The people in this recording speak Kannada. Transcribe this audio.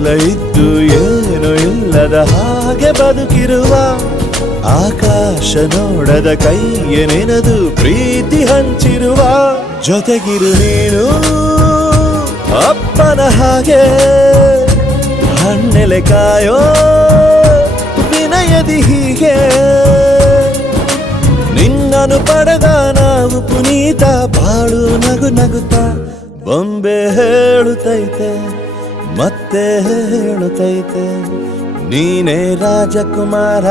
ಎಲ್ಲ ಇದ್ದು ಏನು ಇಲ್ಲದ ಹಾಗೆ ಬದುಕಿರುವ ಆಕಾಶ ನೋಡದ ಕೈಯ ನೆನೆದು ಪ್ರೀತಿ ಹಂಚಿರುವ ಜೊತೆಗಿರು ನೀನು ಅಪ್ಪನ ಹಾಗೆ ಹಣ್ಣೆಲೆ ಕಾಯೋ ವಿನಯದಿ ಹೀಗೆ ನಿನ್ನನು ಪಡೆದ ನಾವು ಪುನೀತ ಬಾಳು ನಗು ನಗುತ್ತಾ ಬೊಂಬೆ ಹೇಳುತ್ತೈತೆ ಮತ್ತೆ ಹೇಳುತ್ತೈತೆ ನೀನೇ ರಾಜಕುಮಾರ.